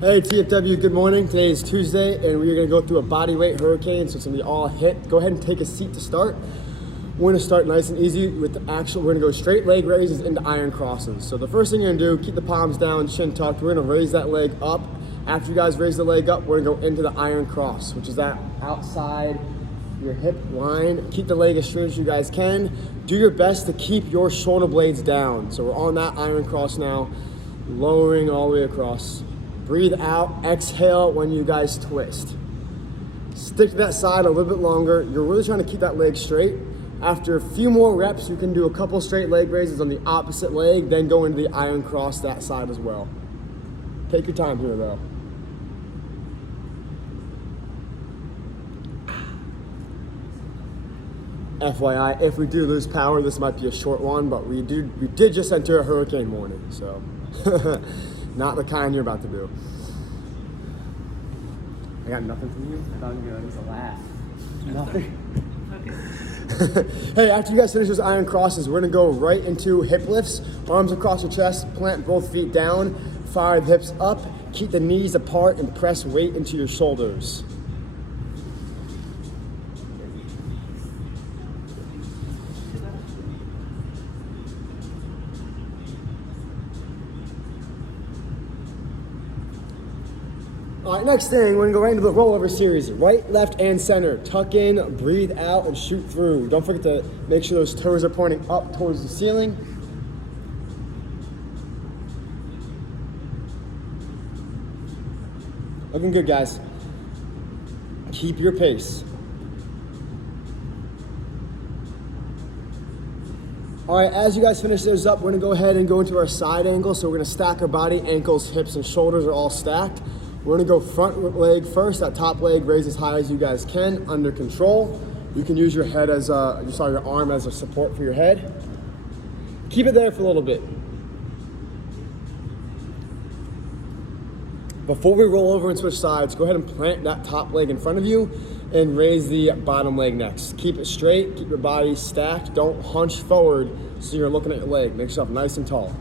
Hey TFW, good morning. Today is Tuesday and we're gonna go through a body weight hurricane, so it's gonna be all hit. Go ahead and take a seat to start. We're gonna start nice and easy with we're gonna go straight leg raises into iron crosses. So the first thing you're gonna do, keep the palms down, chin tucked. We're gonna raise that leg up. After you guys raise the leg up, we're gonna go into the iron cross, which is that outside your hip line. Keep the leg as straight as you guys can. Do your best to keep your shoulder blades down. So we're on that iron cross now, lowering all the way across. Breathe out, exhale when you guys twist. Stick to that side a little bit longer. You're really trying to keep that leg straight. After a few more reps, you can do a couple straight leg raises on the opposite leg, then go into the iron cross that side as well. Take your time here though. FYI, if we do lose power, this might be a short one, but we did just enter a hurricane warning, so not the kind you're about to do. I got nothing from you? I thought you were going to laugh. Nothing? Hey, after you guys finish those iron crosses, we're gonna go right into hip lifts. Arms across your chest, plant both feet down, fire the hips up, keep the knees apart, and press weight into your shoulders. All right, next thing, we're gonna go right into the rollover series. Right, left, and center. Tuck in, breathe out, and shoot through. Don't forget to make sure those toes are pointing up towards the ceiling. Looking good, guys. Keep your pace. All right, as you guys finish those up, we're gonna go ahead and go into our side angle. So we're gonna stack our body, ankles, hips, and shoulders are all stacked. We're gonna go front leg first. That top leg raise as high as you guys can, under control. You can use your head as your arm as a support for your head. Keep it there for a little bit. Before we roll over and switch sides, go ahead and plant that top leg in front of you and raise the bottom leg next. Keep it straight, keep your body stacked. Don't hunch forward so you're looking at your leg. Make yourself nice and tall.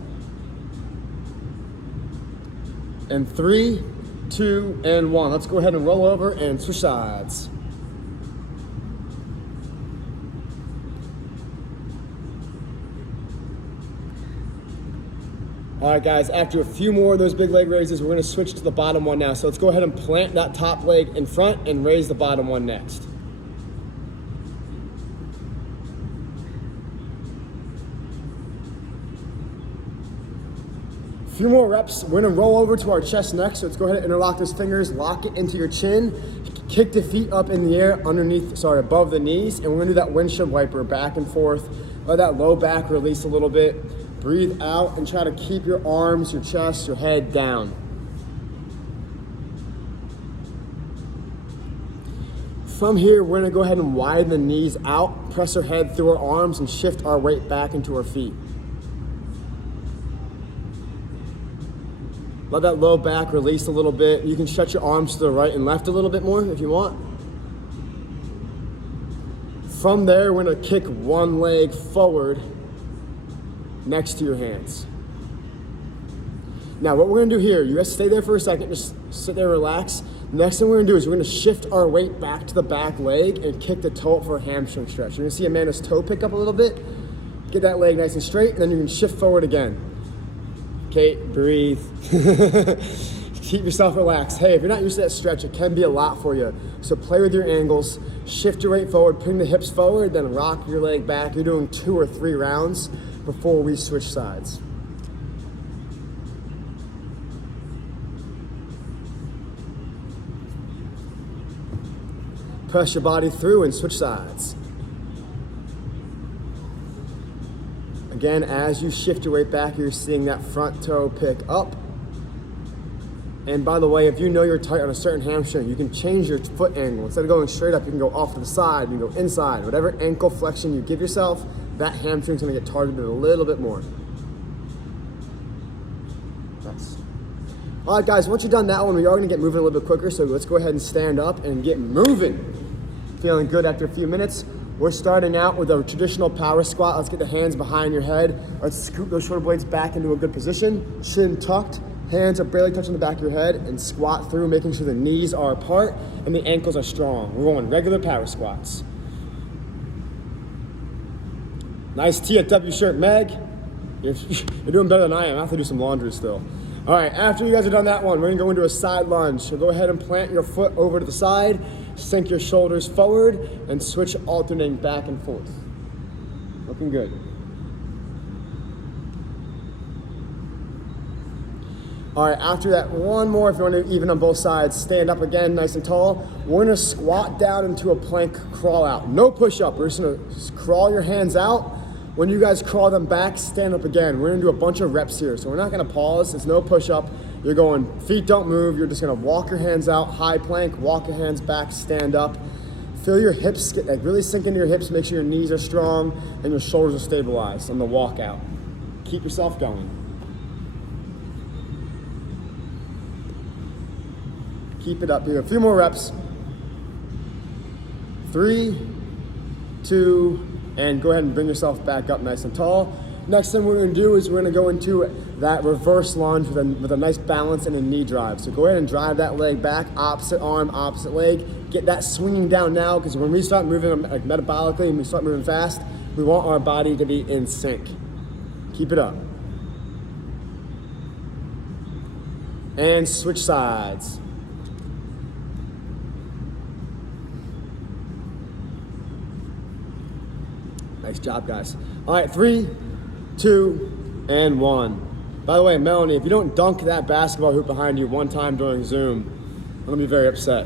And 3, 2, and 1. Let's go ahead and roll over and switch sides. All right, guys, after a few more of those big leg raises, we're gonna switch to the bottom one now. So let's go ahead and plant that top leg in front and raise the bottom one next. A few more reps. We're gonna roll over to our chest next. So let's go ahead and interlock those fingers, lock it into your chin, kick the feet up in the air above the knees, and we're gonna do that windshield wiper back and forth. Let that low back release a little bit. Breathe out and try to keep your arms, your chest, your head down. From here, we're gonna go ahead and widen the knees out, press our head through our arms, and shift our weight back into our feet. Let that low back release a little bit. You can stretch your arms to the right and left a little bit more if you want. From there, we're gonna kick one leg forward next to your hands. Now what we're gonna do here, you guys stay there for a second, just sit there, relax. Next thing we're gonna do is we're gonna shift our weight back to the back leg and kick the toe up for a hamstring stretch. You're gonna see Amanda's toe pick up a little bit. Get that leg nice and straight, and then you can shift forward again. Okay, breathe. Keep yourself relaxed. Hey, if you're not used to that stretch, it can be a lot for you. So play with your angles, shift your weight forward, bring the hips forward, then rock your leg back. You're doing 2 or 3 rounds before we switch sides. Press your body through and switch sides. Again, as you shift your weight back, you're seeing that front toe pick up. And by the way, if you know you're tight on a certain hamstring, you can change your foot angle. Instead of going straight up, you can go off to the side, you can go inside. Whatever ankle flexion you give yourself, that hamstring's gonna get targeted a little bit more. Nice. All right, guys, once you've done that one, we are gonna get moving a little bit quicker, so let's go ahead and stand up and get moving. Feeling good after a few minutes. We're starting out with a traditional power squat. Let's get the hands behind your head. Let's scoop those shoulder blades back into a good position. Chin tucked, Hands are barely touching the back of your head, and squat through, making sure the knees are apart and the ankles are strong. We're going regular power squats. Nice TFW shirt, Meg. You're doing better than I am. I have to do some laundry still. All right, after you guys are done that one, we're gonna go into a side lunge. So go ahead and plant your foot over to the side, sink your shoulders forward, and switch alternating back and forth. Looking good. All right, after that, one more, if you want to even on both sides, stand up again, nice and tall. We're gonna squat down into a plank crawl out. No push up, we're just gonna crawl your hands out. When you guys crawl them back, stand up again. We're gonna do a bunch of reps here. So we're not gonna pause, it's no push up. You're going, feet don't move, you're just gonna walk your hands out, high plank, walk your hands back, stand up. Feel your hips, like really sink into your hips, make sure your knees are strong and your shoulders are stabilized on the walk out. Keep yourself going. Keep it up here, a few more reps. 3, 2, and go ahead and bring yourself back up nice and tall. Next thing we're gonna do is we're gonna go into that reverse lunge with a nice balance and a knee drive. So go ahead and drive that leg back, opposite arm, opposite leg. Get that swinging down now, because when we start moving like metabolically and we start moving fast, we want our body to be in sync. Keep it up. And switch sides. Nice job, guys. All right, 3, 2, and 1. By the way, Melanie, if you don't dunk that basketball hoop behind you one time during Zoom, I'm gonna be very upset.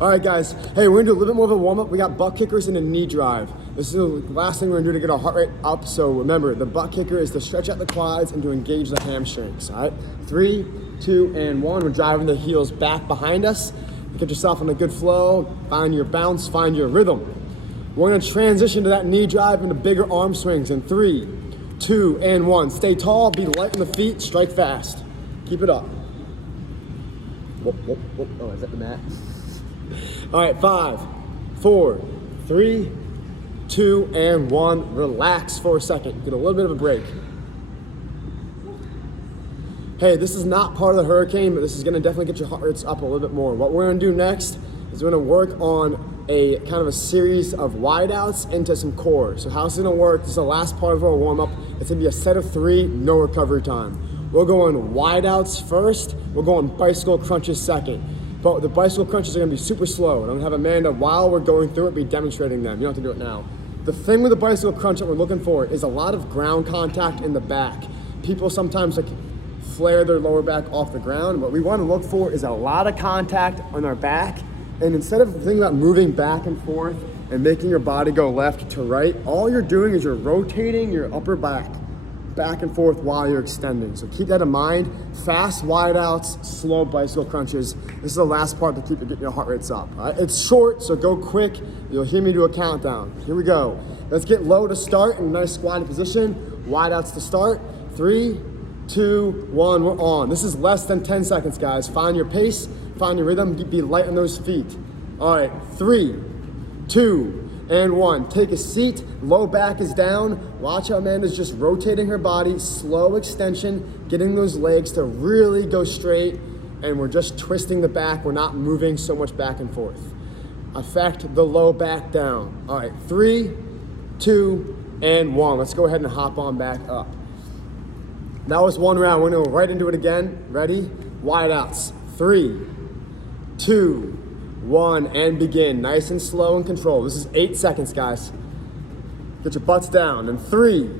All right, guys. Hey, we're gonna do a little bit more of a warm-up. We got butt kickers and a knee drive. This is the last thing we're gonna do to get our heart rate up. So remember, the butt kicker is to stretch out the quads and to engage the hamstrings, all right? 3, 2, and 1. We're driving the heels back behind us. Get yourself in a good flow, find your bounce, find your rhythm. We're gonna transition to that knee drive into bigger arm swings in 3, 2, and 1. Stay tall, be light on the feet, strike fast. Keep it up. Whoop, whoop, whoop. Oh, is that the mat? All right, 5, 4, 3, 2, and 1. Relax for a second. Get a little bit of a break. Hey, this is not part of the hurricane, but this is gonna definitely get your heart rates up a little bit more. What we're gonna do next is we're gonna work on a kind of a series of wide outs into some core. So how's it gonna work? This is the last part of our warm up. It's gonna be a set of 3, no recovery time. We're going wide outs first. We're going bicycle crunches second. But the bicycle crunches are gonna be super slow. And I'm gonna have Amanda, while we're going through it, be demonstrating them. You don't have to do it now. The thing with the bicycle crunch that we're looking for is a lot of ground contact in the back. People sometimes like flare their lower back off the ground. What we wanna look for is a lot of contact on our back. And instead of thinking about moving back and forth and making your body go left to right, all you're doing is you're rotating your upper back and forth while you're extending. So keep that in mind. Fast wide outs, slow bicycle crunches. This is the last part to keep getting your heart rates up. All right? It's short, so go quick. You'll hear me do a countdown. Here we go. Let's get low to start in a nice squatted position. Wide outs to start. 3, 2, 1, we're on. This is less than 10 seconds, guys. Find your pace, find your rhythm, be light on those feet. All right, 3, 2, and 1. Take a seat, low back is down. Watch how Amanda's just rotating her body, slow extension, getting those legs to really go straight, and we're just twisting the back. We're not moving so much back and forth. Affect the low back down. All right, 3, 2, and 1. Let's go ahead and hop on back up. That was one round. We're gonna go right into it again. Ready? Wide outs. 3, 2, 1, and begin. Nice and slow and controlled. This is 8 seconds, guys. Get your butts down. And 3,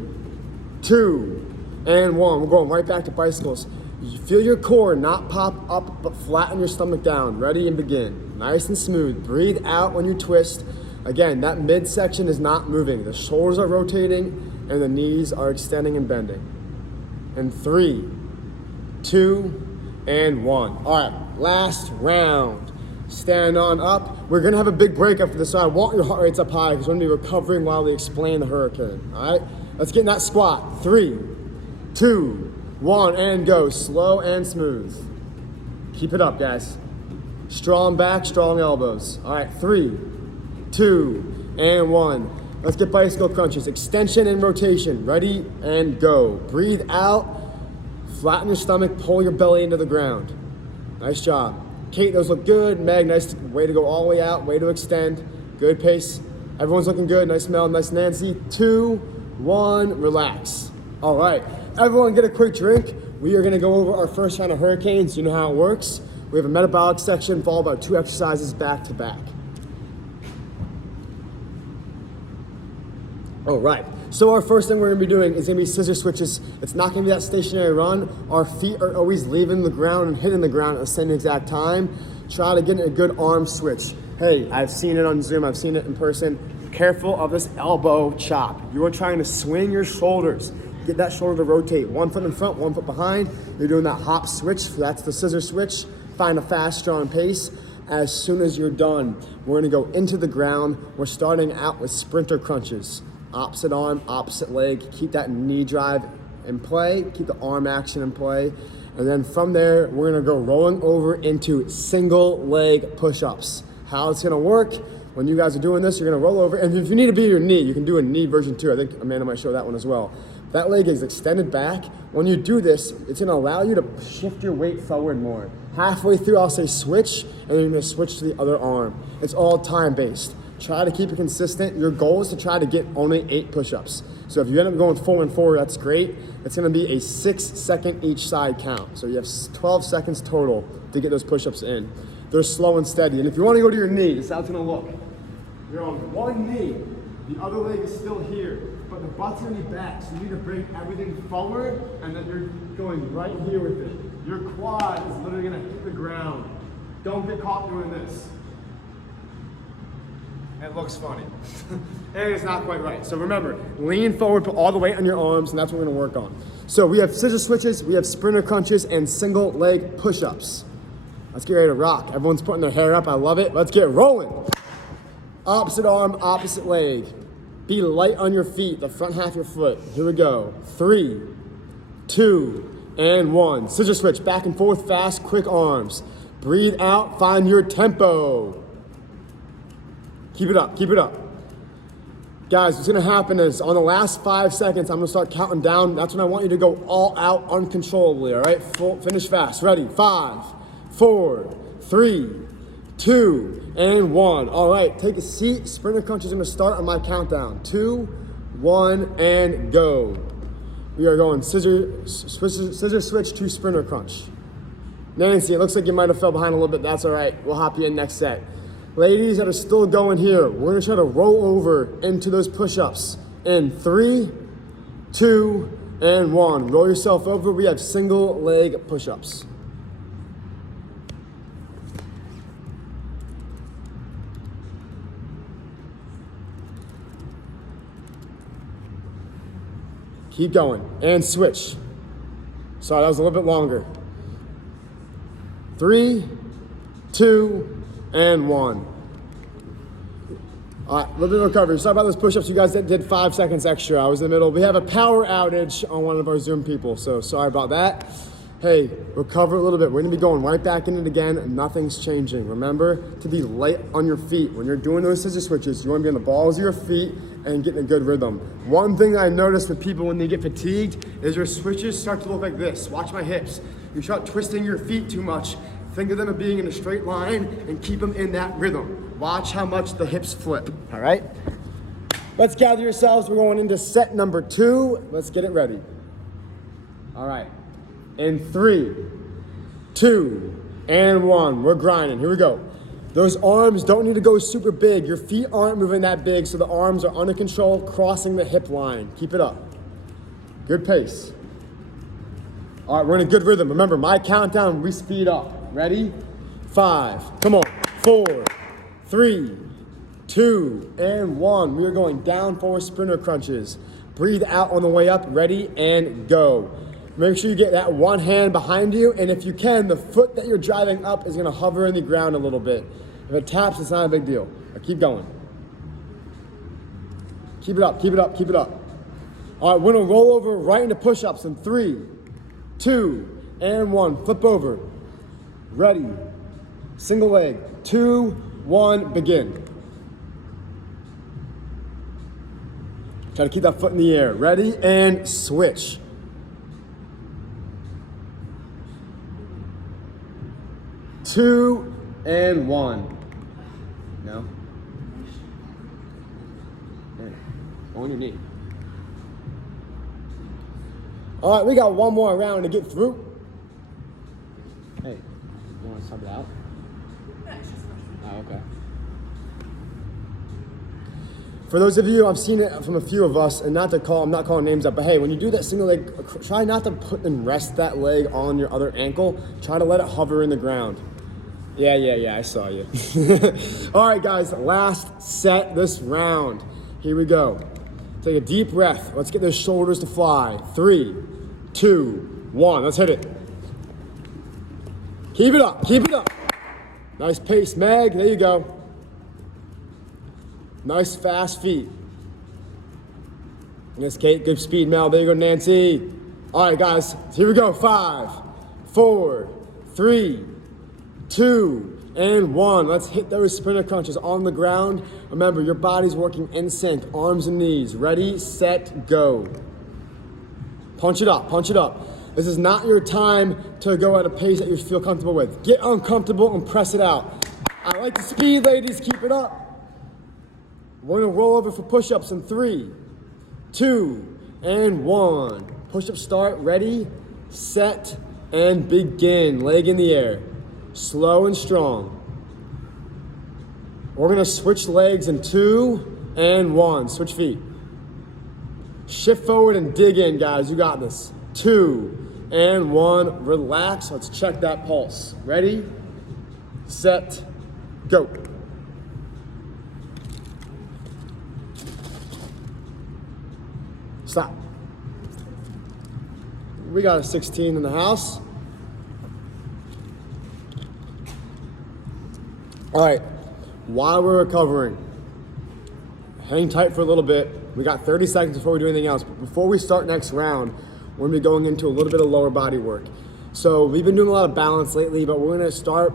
2, and 1. We're going right back to bicycles. You feel your core not pop up, but flatten your stomach down. Ready and begin. Nice and smooth. Breathe out when you twist. Again, that midsection is not moving. The shoulders are rotating and the knees are extending and bending. And 3, 2, and 1. All right, last round. Stand on up. We're gonna have a big break after this, so I want your heart rates up high because we're gonna be recovering while we explain the hurricane. All right, let's get in that squat. 3, 2, 1, and go. Slow and smooth. Keep it up, guys. Strong back, strong elbows. All right, 3, 2, and 1. Let's get bicycle crunches. Extension and rotation. Ready and go. Breathe out. Flatten your stomach, pull your belly into the ground. Nice job. Kate, those look good. Meg, nice way to go all the way out, way to extend. Good pace. Everyone's looking good. Nice Mel, nice Nancy. 2, 1, relax. All right, everyone get a quick drink. We are gonna go over our first round of hurricanes. You know how it works. We have a metabolic section followed by 2 exercises back to back. All right, so our first thing we're gonna be doing is gonna be scissor switches. It's not gonna be that stationary run. Our feet are always leaving the ground and hitting the ground at the same exact time. Try to get a good arm switch. Hey, I've seen it on Zoom, I've seen it in person. Careful of this elbow chop. You are trying to swing your shoulders. Get that shoulder to rotate. 1 foot in front, 1 foot behind. You're doing that hop switch, that's the scissor switch. Find a fast, strong pace. As soon as you're done, we're gonna go into the ground. We're starting out with sprinter crunches. Opposite arm, opposite leg. Keep that knee drive in play. Keep the arm action in play. And then from there, we're gonna go rolling over into single leg push-ups. How it's gonna work, when you guys are doing this, you're gonna roll over. And if you need to be your knee, you can do a knee version too. I think Amanda might show that one as well. That leg is extended back. When you do this, it's gonna allow you to shift your weight forward more. Halfway through, I'll say switch, and then you're gonna switch to the other arm. It's all time-based. Try to keep it consistent. Your goal is to try to get only 8 push-ups. So if you end up going full and forward, that's great. It's gonna be a 6-second each side count. So you have 12 seconds total to get those push-ups in. They're slow and steady. And if you wanna go to your knee, this is how it's gonna look. You're on one knee, the other leg is still here, but the butt's gonna be back. So you need to bring everything forward, and then you're going right here with it. Your quad is literally gonna hit the ground. Don't get caught doing this. It looks funny. And it's not quite right. So remember, lean forward, put all the weight on your arms, and that's what we're gonna work on. So we have scissor switches, we have sprinter crunches, and single leg push-ups. Let's get ready to rock. Everyone's putting their hair up, I love it. Let's get rolling. Opposite arm, opposite leg. Be light on your feet, the front half of your foot. Here we go. 3, 2, and 1. Scissor switch, back and forth, fast, quick arms. Breathe out, find your tempo. Keep it up, keep it up. Guys, what's gonna happen is on the last 5 seconds, I'm gonna start counting down. That's when I want you to go all out uncontrollably, all right? Finish fast, ready? 5, 4, 3, 2, and 1. All right, take a seat. Sprinter crunch is gonna start on my countdown. 2, 1, and go. We are going scissor switch to sprinter crunch. Nancy, it looks like you might have fell behind a little bit. That's all right. We'll hop you in next set. Ladies that are still going here, we're gonna try to roll over into those push-ups. In 3, 2, and 1. Roll yourself over. We have single leg push-ups. Keep going, and switch. Sorry, that was a little bit longer. 3, 2, and 1. All right, a little bit of recovery. Sorry about those push-ups. You guys did 5 seconds extra. I was in the middle. We have a power outage on one of our Zoom people, so sorry about that. Hey, recover a little bit. We're gonna be going right back in it again. Nothing's changing. Remember to be light on your feet. When you're doing those scissor switches, you wanna be on the balls of your feet and getting a good rhythm. One thing I noticed with people when they get fatigued is your switches start to look like this. Watch my hips. You start twisting your feet too much. Think of them as being in a straight line and keep them in that rhythm. Watch how much the hips flip, all right? Let's gather yourselves. We're going into set number 2. Let's get it ready. All right, in 3, 2, and 1. We're grinding, here we go. Those arms don't need to go super big. Your feet aren't moving that big, so the arms are under control, crossing the hip line. Keep it up. Good pace. All right, we're in a good rhythm. Remember, my countdown, we speed up. Ready? 5, come on, 4, 3, 2, and 1. We are going down for sprinter crunches. Breathe out on the way up, ready, and go. Make sure you get that one hand behind you, and if you can, the foot that you're driving up is gonna hover in the ground a little bit. If it taps, it's not a big deal. But keep going. Keep it up, keep it up, keep it up. All right, we're gonna roll over right into push-ups in 3, 2, and 1. Flip over. Ready. Single leg. 2, 1, begin. Try to keep that foot in the air. Ready, and switch. 2, and 1. No? On your knee. All right, we got one more round to get through. Hey, you want to sub it out? Oh, okay. For those of you, I've seen it from a few of us, and I'm not calling names up, but hey, when you do that single leg, try not to put and rest that leg on your other ankle. Try to let it hover in the ground. Yeah, I saw you. All right, guys, last set this round. Here we go. Take a deep breath. Let's get those shoulders to fly. 3, 2, 1. Let's hit it. Keep it up. Keep it up. Nice pace, Meg. There you go. Nice fast feet. Yes, Kate. Good speed, Mel. There you go, Nancy. All right, guys. Here we go. 5, 4, 3, 2, and 1. Let's hit those sprinter crunches on the ground. Remember, your body's working in sync. Arms and knees. Ready, set, go. Punch it up. Punch it up. This is not your time to go at a pace that you feel comfortable with. Get uncomfortable and press it out. I like the speed, ladies. Keep it up. We're gonna roll over for push-ups in 3, 2, and 1. Push-up start, ready, set, and begin. Leg in the air, slow and strong. We're gonna switch legs in 2 and 1. Switch feet. Shift forward and dig in, guys. You got this. 2 and 1. Relax. Let's check that pulse. Ready, set, go. Stop. We got a 16 in the house. All right, while we're recovering, hang tight for a little bit. We got 30 seconds before we do anything else. But before we start next round, we're gonna be going into a little bit of lower body work. So we've been doing a lot of balance lately, but we're gonna start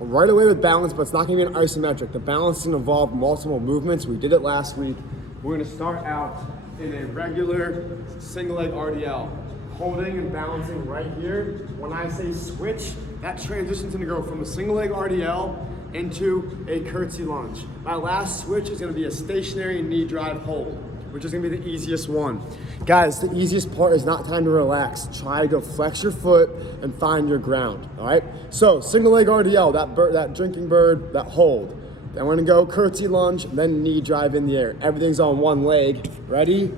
right away with balance, but it's not gonna be an isometric. The balance is gonna involve multiple movements. We did it last week. We're gonna start out in a regular single leg RDL, holding and balancing right here. When I say switch, that transition's gonna go from a single leg RDL into a curtsy lunge. My last switch is gonna be a stationary knee drive hold, which is gonna be the easiest one. Guys, the easiest part is not time to relax. Try to go flex your foot and find your ground, all right? So single leg RDL, that drinking bird, that hold. Then we're gonna go curtsy lunge, then knee drive in the air. Everything's on one leg. Ready,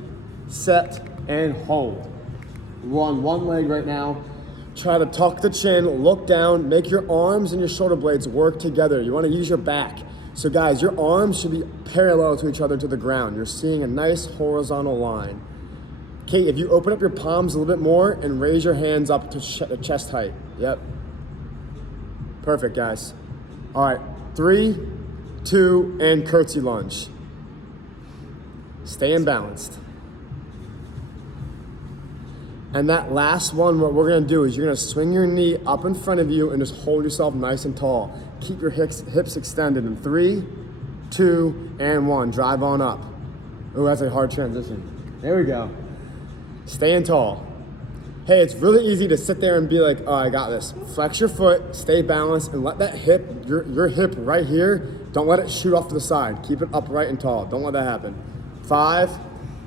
set, and hold. We're on one leg right now. Try to tuck the chin, look down, make your arms and your shoulder blades work together. You wanna use your back. So guys, your arms should be parallel to each other to the ground. You're seeing a nice horizontal line. Kate, if you open up your palms a little bit more and raise your hands up to chest height. Yep. Perfect, guys. All right, 3, 2, and curtsy lunge. Staying balanced. And that last one, what we're gonna do is you're gonna swing your knee up in front of you and just hold yourself nice and tall. Keep your hips extended in 3, 2, and 1. Drive on up. Oh, that's a hard transition. There we go. Staying tall. Hey, it's really easy to sit there and be like, oh, I got this. Flex your foot, stay balanced, and let that hip, your hip right here, don't let it shoot off to the side. Keep it upright and tall. Don't let that happen. 5,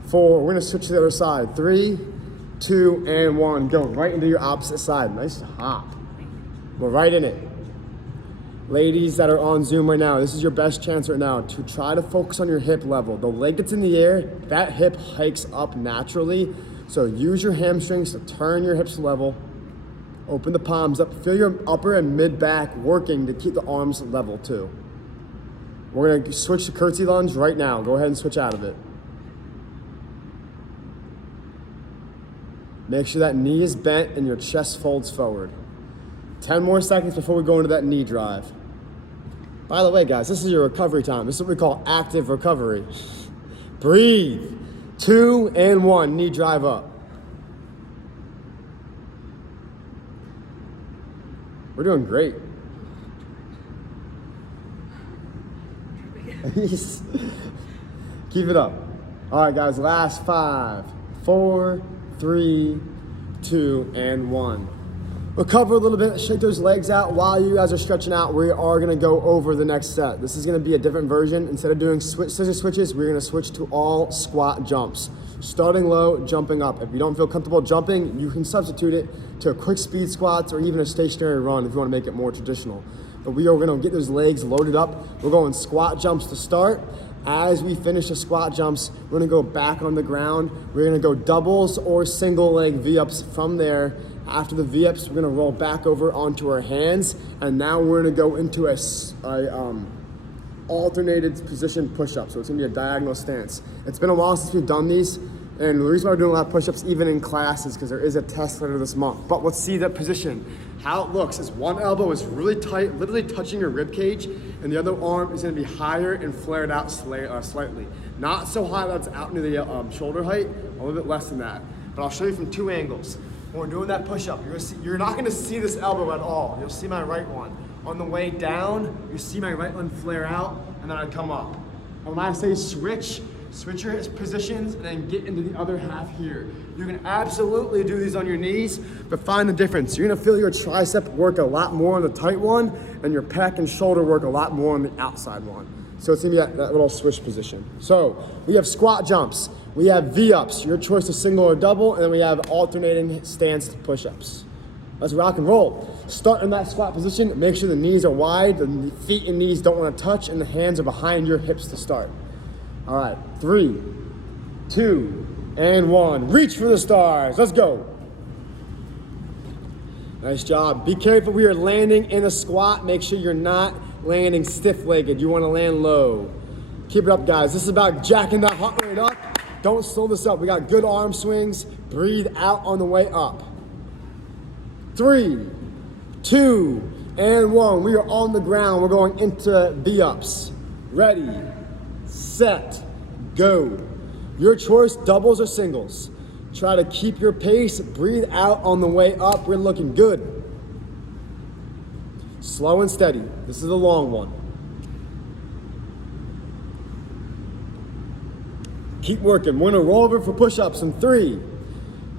4, we're gonna switch to the other side. 3, 2, and 1. Go right into your opposite side. Nice hop. We're right in it. Ladies that are on Zoom right now, this is your best chance right now to try to focus on your hip level. The leg that's in the air, that hip hikes up naturally. So use your hamstrings to turn your hips level. Open the palms up. Feel your upper and mid back working to keep the arms level too. We're gonna switch to curtsy lunge right now. Go ahead and switch out of it. Make sure that knee is bent and your chest folds forward. 10 more seconds before we go into that knee drive. By the way, guys, this is your recovery time. This is what we call active recovery. Breathe. 2 and 1, knee drive up. We're doing great. Keep it up. All right, guys, last 5, 4, 3, 2, and 1. Recover a little bit, shake those legs out. While you guys are stretching out, we are gonna go over the next set. This is gonna be a different version. Instead of doing scissor switches, we're gonna switch to all squat jumps. Starting low, jumping up. If you don't feel comfortable jumping, you can substitute it to a quick speed squats or even a stationary run if you wanna make it more traditional. But we are gonna get those legs loaded up. We're going squat jumps to start. As we finish the squat jumps, we're gonna go back on the ground. We're gonna go doubles or single leg V-ups from there. After the V-ups, we're gonna roll back over onto our hands, and now we're gonna go into a alternated position push-up. So it's gonna be a diagonal stance. It's been a while since we've done these, and the reason why we're doing a lot of push-ups even in class is because there is a test later this month. But let's see that position. How it looks is one elbow is really tight, literally touching your rib cage, and the other arm is gonna be higher and flared out slightly. Not so high that it's out near the shoulder height, a little bit less than that. But I'll show you from two angles. When we're doing that push-up, you're not gonna see this elbow at all. You'll see my right one. On the way down, you see my right one flare out, and then I come up. And when I say switch your positions and then get into the other half here. You can absolutely do these on your knees, but find the difference. You're gonna feel your tricep work a lot more on the tight one, and your pec and shoulder work a lot more on the outside one. So it's gonna be that little switch position. So we have squat jumps, we have V-ups, your choice of single or double, and then we have alternating stance push-ups. Let's rock and roll. Start in that squat position, make sure the knees are wide, the feet and knees don't wanna touch, and the hands are behind your hips to start. All right, 3, 2, and 1. Reach for the stars, let's go. Nice job. Be careful, we are landing in a squat. Make sure you're not landing stiff-legged. You wanna land low. Keep it up, guys. This is about jacking that heart rate up. Don't slow this up. We got good arm swings. Breathe out on the way up. 3, 2, and 1. We are on the ground. We're going into V-ups. Ready, set, go. Your choice, doubles or singles. Try to keep your pace. Breathe out on the way up. We're looking good. Slow and steady. This is the long one. Keep working. We're gonna roll over for push-ups in 3,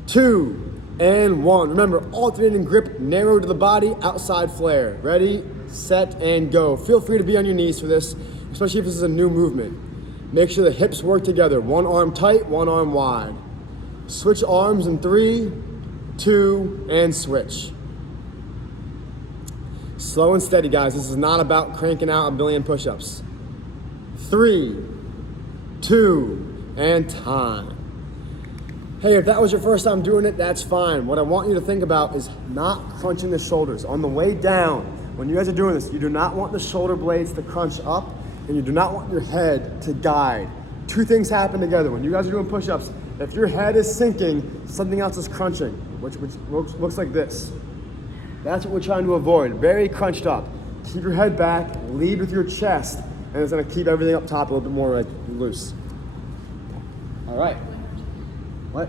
2, and 1. Remember, alternating grip, narrow to the body, outside flare. Ready, set, and go. Feel free to be on your knees for this, especially if this is a new movement. Make sure the hips work together. One arm tight, one arm wide. Switch arms in 3, 2, and switch. Slow and steady, guys. This is not about cranking out a billion push-ups. 3, 2, and time. Hey, if that was your first time doing it, that's fine. What I want you to think about is not crunching the shoulders. On the way down, when you guys are doing this, you do not want the shoulder blades to crunch up, and you do not want your head to guide. Two things happen together. When you guys are doing push-ups, if your head is sinking, something else is crunching, which looks like this. That's what we're trying to avoid. Very crunched up. Keep your head back, lead with your chest, and it's gonna keep everything up top a little bit more like loose. All right. What?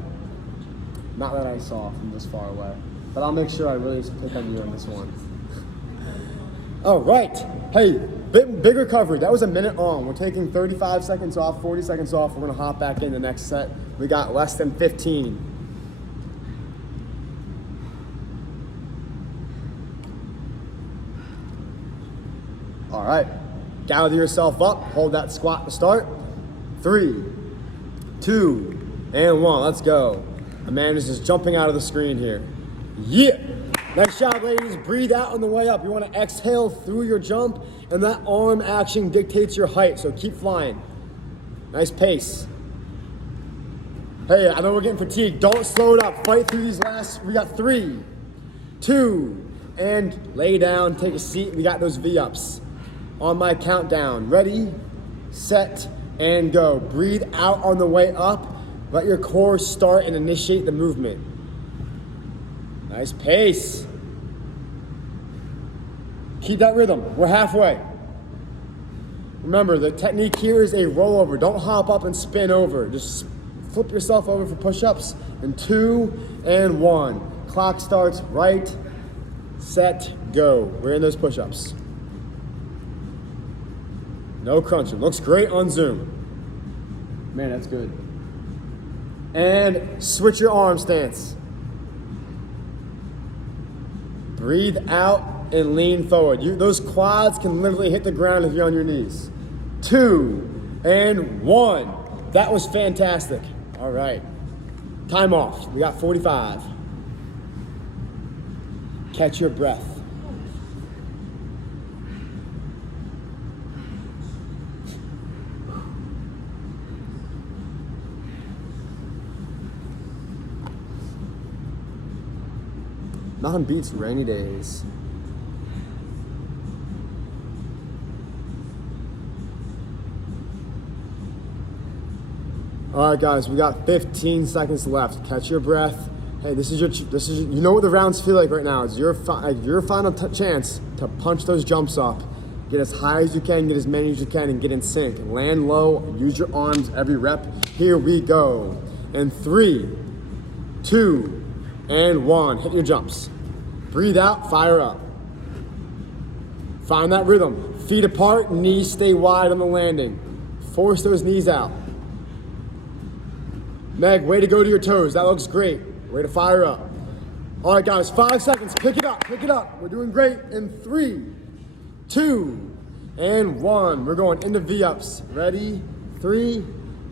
Not that I saw from this far away, but I'll make sure I really pick on you on this one. All right. Hey, big recovery. That was a minute long. We're taking 35 seconds off, 40 seconds off. We're gonna hop back in the next set. We got less than 15. All right. Gather yourself up. Hold that squat to start. 3, 2, and 1. Let's go. Amanda's just jumping out of the screen here. Yeah. Nice job, ladies. Breathe out on the way up. You want to exhale through your jump, and that arm action dictates your height, so keep flying. Nice pace. Hey, I know we're getting fatigued. Don't slow it up. Fight through these last. We got 3, 2, and lay down, take a seat. We got those V-ups. On my countdown. Ready, set, and go. Breathe out on the way up. Let your core start and initiate the movement. Nice pace. Keep that rhythm. We're halfway. Remember, the technique here is a rollover. Don't hop up and spin over. Just flip yourself over for push-ups. In 2 and 1. Clock starts right, set, go. We're in those push-ups. No crunching. Looks great on Zoom. Man, that's good. And switch your arm stance. Breathe out and lean forward. Those quads can literally hit the ground if you're on your knees. 2 and 1. That was fantastic. All right. Time off. We got 45. Catch your breath. Nothing beats rainy days. All right, guys, we got 15 seconds left. Catch your breath. Hey, this is you know what the rounds feel like right now. It's your final chance to punch those jumps up. Get as high as you can, get as many as you can, and get in sync. Land low, use your arms every rep. Here we go. And 3, 2, and 1. Hit your jumps. Breathe out, fire up. Find that rhythm. Feet apart, knees stay wide on the landing. Force those knees out. Meg, way to go to your toes. That looks great. Way to fire up. All right, guys, 5 seconds. Pick it up, pick it up. We're doing great. In 3, 2, and 1. We're going into V-ups. Ready? 3,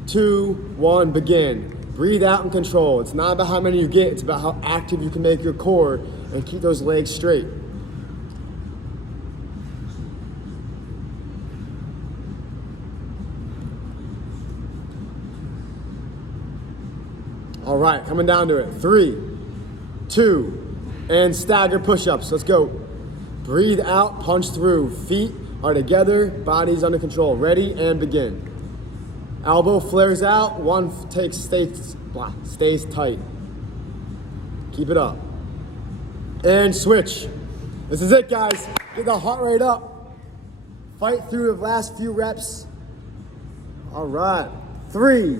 2, 1, begin. Breathe out and control. It's not about how many you get, it's about how active you can make your core and keep those legs straight. All right, coming down to it. 3, 2, and stagger push-ups. Let's go. Breathe out, punch through. Feet are together, body's under control. Ready and begin. Elbow flares out, one stays tight. Keep it up. And switch. This is it, guys. Get the heart rate up. Fight through the last few reps. All right. 3,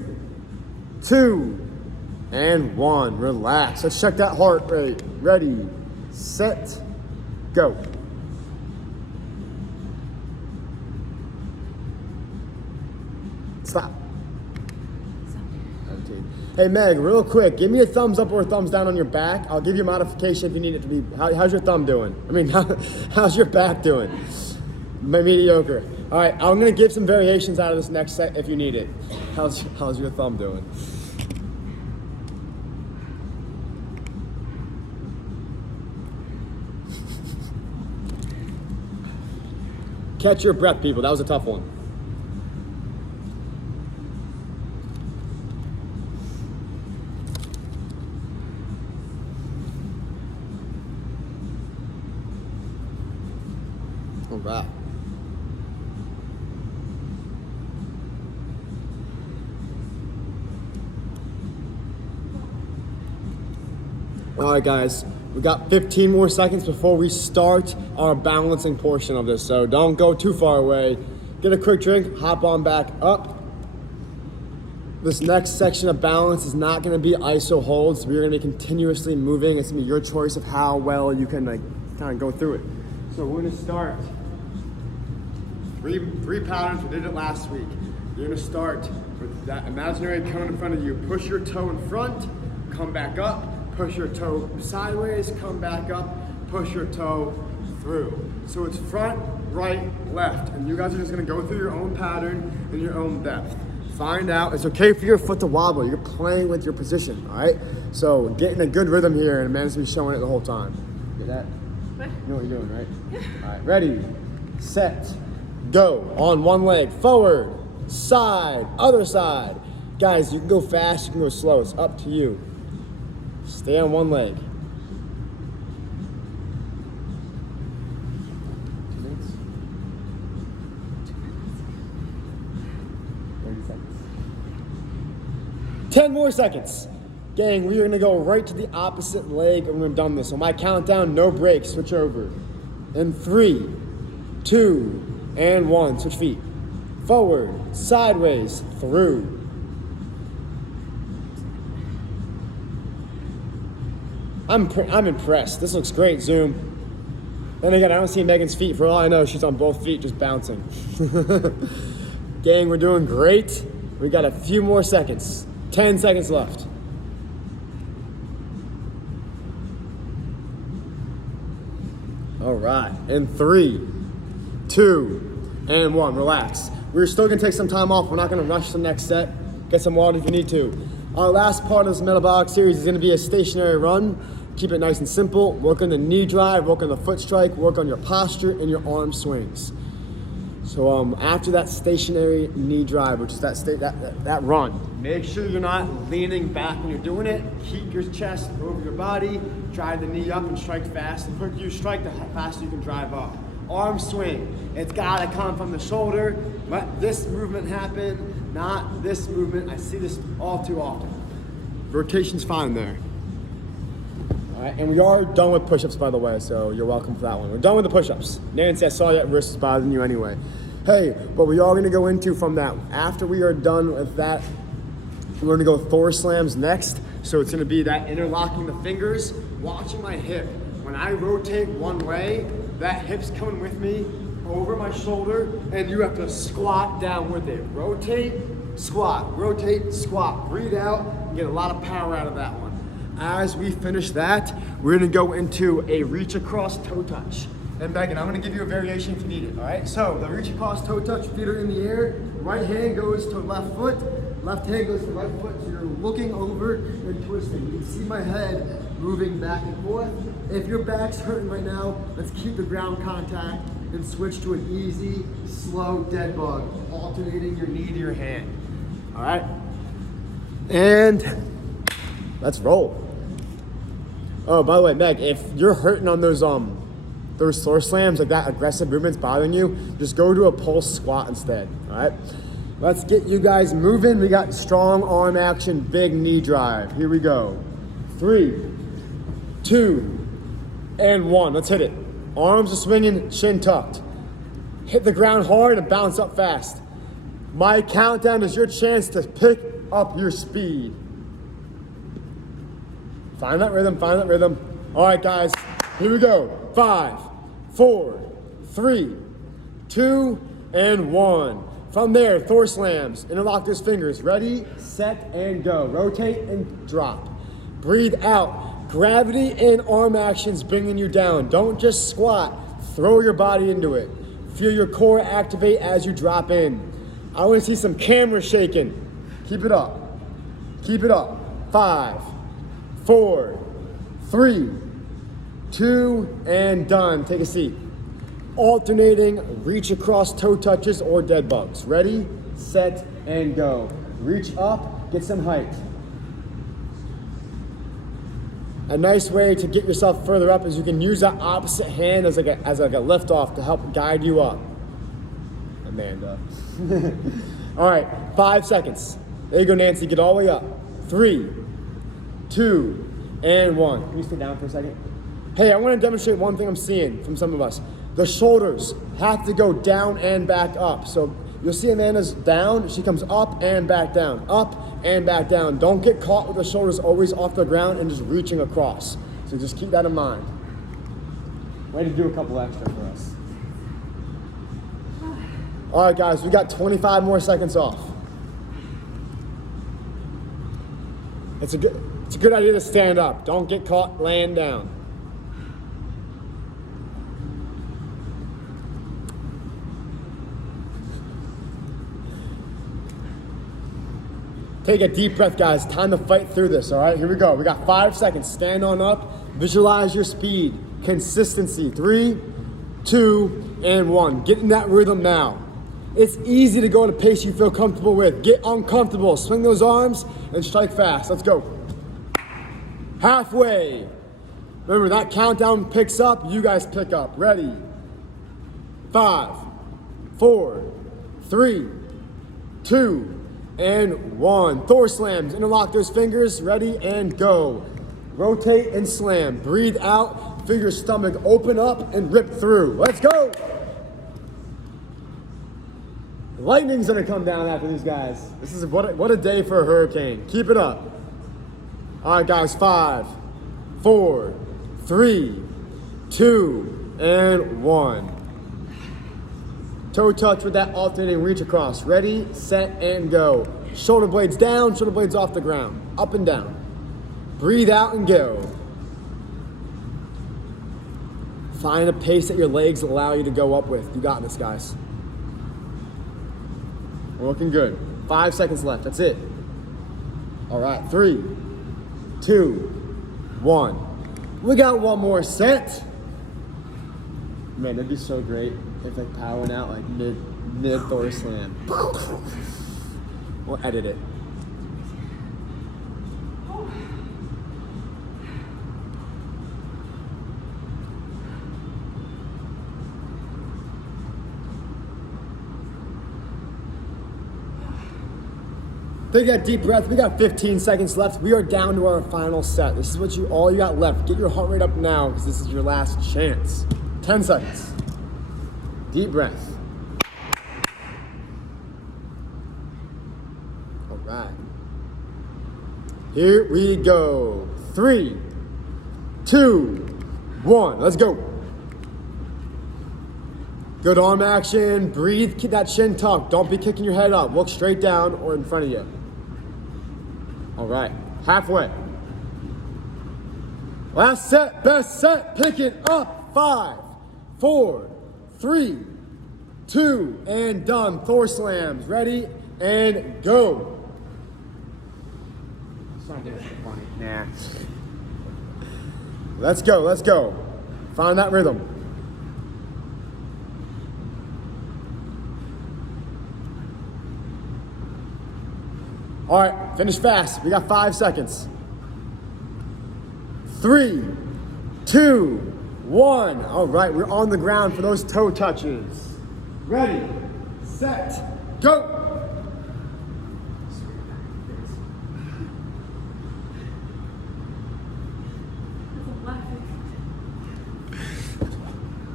2, and 1. Relax. Let's check that heart rate. Ready, set, go. Stop. Hey Meg, real quick, give me a thumbs up or a thumbs down on your back. I'll give you a modification if you need it to be. How's your thumb doing? I mean, how's your back doing? Mediocre. All right, I'm gonna give some variations out of this next set if you need it. How's your thumb doing? Catch your breath, people. That was a tough one. All right. All right, guys. We got 15 more seconds before we start our balancing portion of this, so don't go too far away. Get a quick drink, hop on back up. This next section of balance is not gonna be iso holds. We're gonna be continuously moving. It's gonna be your choice of how well you can kind of go through it. So we're gonna start three patterns. We did it last week. You're gonna start with that imaginary cone in front of you. Push your toe in front, come back up. Push your toe sideways, come back up, push your toe through. So it's front, right, left. And you guys are just gonna go through your own pattern and your own depth. Find out, it's okay for your foot to wobble. You're playing with your position, all right? So getting a good rhythm here, and Amanda's gonna be showing it the whole time. Get that? What? You know what you're doing, right? Yeah. All right, ready, set, go. On one leg, forward, side, other side. Guys, you can go fast, you can go slow. It's up to you. Stay on one leg. 2 minutes? 30 seconds. 10 more seconds. Gang, we are gonna go right to the opposite leg and we've done this. On my countdown, no break, switch over. In 3, 2, and 1, switch feet. Forward, sideways, through. I'm impressed. This looks great, Zoom. Then again, I don't see Megan's feet. For all I know, she's on both feet just bouncing. Gang, we're doing great. We got a few more seconds. 10 seconds left. All right, in 3, 2, and 1, relax. We're still gonna take some time off. We're not gonna rush the next set. Get some water if you need to. Our last part of this metabolic series is gonna be a stationary run. Keep it nice and simple. Work on the knee drive, work on the foot strike, work on your posture and your arm swings. So after that stationary knee drive, which is that run, make sure you're not leaning back when you're doing it. Keep your chest over your body, drive the knee up and strike fast. The quicker you strike, the faster you can drive up. Arm swing, it's gotta come from the shoulder. Let this movement happen, not this movement. I see this all too often. Rotation's fine there. All right, and we are done with push-ups, by the way, so you're welcome for that one. We're done with the push-ups. Nancy, I saw that wrist was bothering you anyway. Hey, but we are gonna go into from that. After we are done with that, we're gonna go Thor slams next. So it's gonna be that interlocking the fingers, watching my hip. When I rotate one way, that hip's coming with me over my shoulder, and you have to squat down with it. Rotate, squat, breathe out, and get a lot of power out of that one. As we finish that, we're gonna go into a reach across toe touch. And Megan, I'm gonna give you a variation if you need it, all right? So the reach across toe touch, feet are in the air, right hand goes to left foot, left hand goes to right foot, so you're looking over and twisting. You can see my head moving back and forth. If your back's hurting right now, let's keep the ground contact and switch to an easy, slow dead bug, alternating your knee to your hand, all right? And let's roll. Oh, by the way, Meg, if you're hurting on those Thor slams, like that aggressive movement's bothering you, just go to a pulse squat instead, all right? Let's get you guys moving. We got strong arm action, big knee drive. Here we go. 3, 2, and 1. Let's hit it. Arms are swinging, chin tucked. Hit the ground hard and bounce up fast. My countdown is your chance to pick up your speed. Find that rhythm, find that rhythm. All right, guys, here we go. 5, 4, 3, 2, and 1. From there, Thor slams. Interlock those fingers. Ready, set, and go. Rotate and drop. Breathe out. Gravity and arm actions bringing you down. Don't just squat. Throw your body into it. Feel your core activate as you drop in. I want to see some camera shaking. Keep it up. Keep it up. 5, 4, 3, 2, and done. Take a seat. Alternating reach across toe touches or dead bugs. Ready, set, and go. Reach up, get some height. A nice way to get yourself further up is you can use that opposite hand as like a lift off to help guide you up. Amanda. All right, 5 seconds. There you go, Nancy. Get all the way up. 3, 2, and 1. Can you stay down for a second? Hey, I want to demonstrate one thing I'm seeing from some of us. The shoulders have to go down and back up. So you'll see Amanda's down, she comes up and back down, up and back down. Don't get caught with the shoulders always off the ground and just reaching across. So just keep that in mind. Way to do a couple extra for us. All right, guys, we got 25 more seconds off. It's a good idea to stand up. Don't get caught laying down. Take a deep breath, guys. Time to fight through this, all right? Here we go. We got 5 seconds. Stand on up. Visualize your speed. Consistency. 3, 2, and 1. Get in that rhythm now. It's easy to go at a pace you feel comfortable with. Get uncomfortable. Swing those arms and strike fast. Let's go. Halfway. Remember, that countdown picks up. You guys pick up. Ready? 5, 4, 3, 2, and 1. Thor slams. Interlock those fingers. Ready and go. Rotate and slam. Breathe out. Feel your stomach open up and rip through. Let's go. Lightning's gonna come down after these guys. This is what a day for a hurricane. Keep it up. All right, guys. 5, 4, 3, 2, and 1. Toe touch with that alternating reach across. Ready, set, and go. Shoulder blades down, shoulder blades off the ground. Up and down. Breathe out and go. Find a pace that your legs allow you to go up with. You got this, guys. We're looking good. 5 seconds left, that's it. All right, 3, 2, 1. We got one more set. Man, that'd be so great if like power went out like mid Thor slam. We'll edit it. Take that deep breath. We got 15 seconds left. We are down to our final set. This is what all you got left. Get your heart rate up now because this is your last chance. 10 seconds. Deep breath. All right. Here we go. 3, 2, 1. Let's go. Good arm action. Breathe, keep that chin tucked. Don't be kicking your head up. Look straight down or in front of you. All right, halfway. Last set, best set. Pick it up. 5, 4, 3, 2, and done. Thor slams. Ready and go. It's not getting funny. Nah. Let's go, let's go. Find that rhythm. All right, finish fast. We got 5 seconds. 3, 2, 1. All right, we're on the ground for those toe touches. Ready, set, go.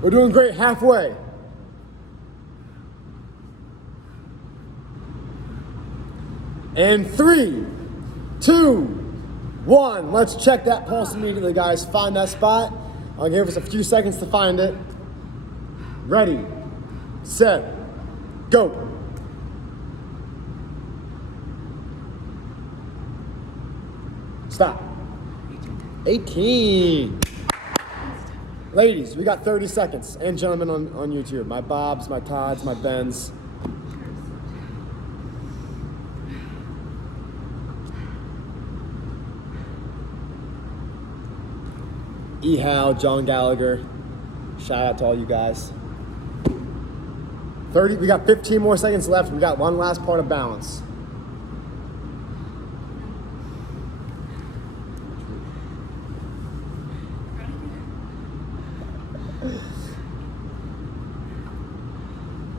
We're doing great, halfway. And 3, 2, 1. Let's check that pulse immediately, guys. Find that spot. I'll give us a few seconds to find it. Ready, set, go. Stop. 18. Ladies, we got 30 seconds. And gentlemen on YouTube. My Bobs, my Todds, my Bens. Ehal, John Gallagher, shout out to all you guys. 30, we got 15 more seconds left. We got one last part of balance.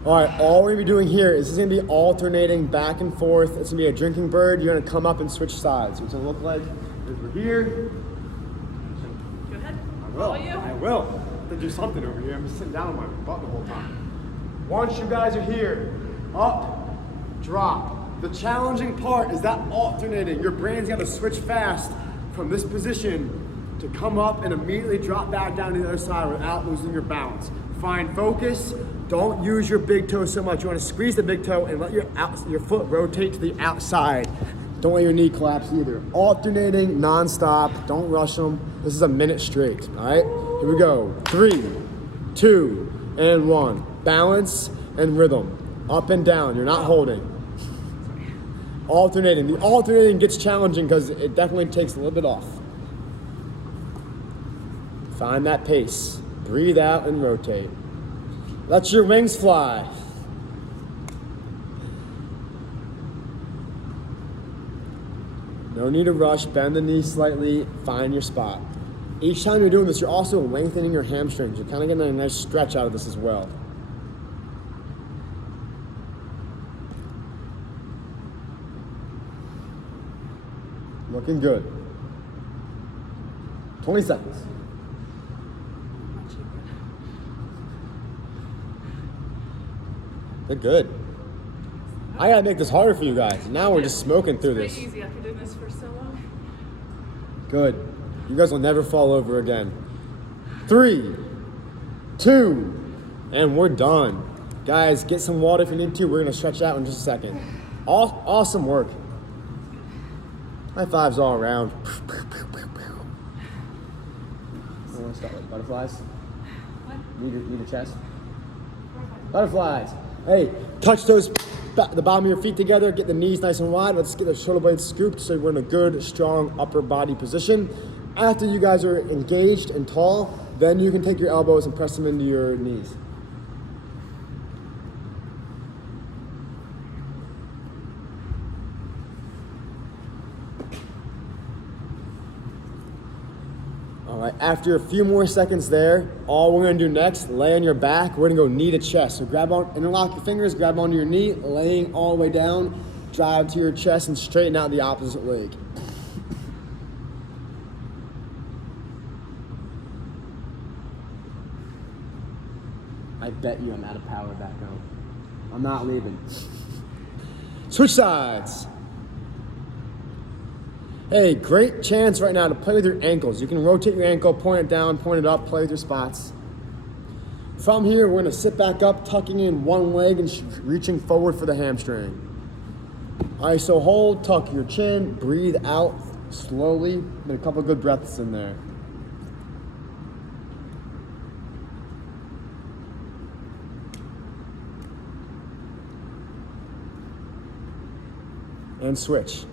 All right, all we're gonna be doing here is this is gonna be alternating back and forth. It's gonna be a drinking bird. You're gonna come up and switch sides. So it's gonna look like if we're here. I will. I have to do something over here. I'm just sitting down on my butt the whole time. Once you guys are here, up, drop. The challenging part is that alternating. Your brain's got to switch fast from this position to come up and immediately drop back down to the other side without losing your balance. Find focus. Don't use your big toe so much. You want to squeeze the big toe and let your foot rotate to the outside. Don't let your knee collapse either. Alternating, non-stop. Don't rush them. This is a minute straight, all right? Here we go. 3, 2, and 1. Balance and rhythm. Up and down. You're not holding. Alternating. The alternating gets challenging because it definitely takes a little bit off. Find that pace. Breathe out and rotate. Let your wings fly. No need to rush, bend the knee slightly, find your spot. Each time you're doing this, you're also lengthening your hamstrings. You're kind of getting a nice stretch out of this as well. Looking good. 20 seconds. They're good. I gotta make this harder for you guys. Now we're just smoking through this. It's pretty easy after doing this for so long. Good. You guys will never fall over again. 3, 2, and we're done. Guys, get some water if you need to. We're gonna stretch out in just a second. Awesome work. High fives all around. I want to start with butterflies. Knee to chest. Butterflies. Hey, touch those the bottom of your feet together. Get the knees nice and wide. Let's get the shoulder blades scooped so we're in a good, strong upper body position. After you guys are engaged and tall, then you can take your elbows and press them into your knees. All right, after a few more seconds there, all we're gonna do next, lay on your back, we're gonna go knee to chest. So interlock your fingers, grab onto your knee, laying all the way down, drive to your chest and straighten out the opposite leg. I bet you I'm out of power back home. I'm not leaving. Switch sides. Hey, great chance right now to play with your ankles. You can rotate your ankle, point it down, point it up, play with your spots. From here, we're gonna sit back up, tucking in one leg and reaching forward for the hamstring. All right, so hold, tuck your chin, breathe out slowly. Get a couple good breaths in there. And switch.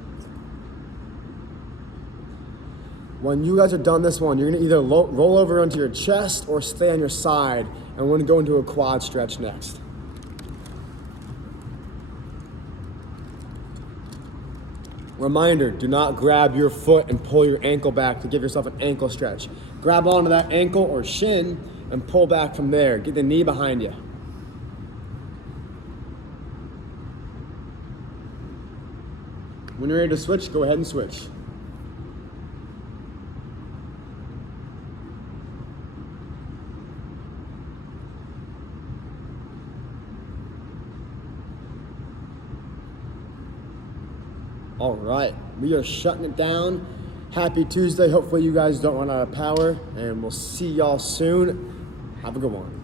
When you guys are done this one, you're gonna either roll over onto your chest or stay on your side, and we're gonna go into a quad stretch next. Reminder, do not grab your foot and pull your ankle back to give yourself an ankle stretch. Grab onto that ankle or shin and pull back from there. Get the knee behind you. When you're ready to switch, go ahead and switch. All right, we are shutting it down. Happy Tuesday. Hopefully you guys don't run out of power, and we'll see y'all soon. Have a good one.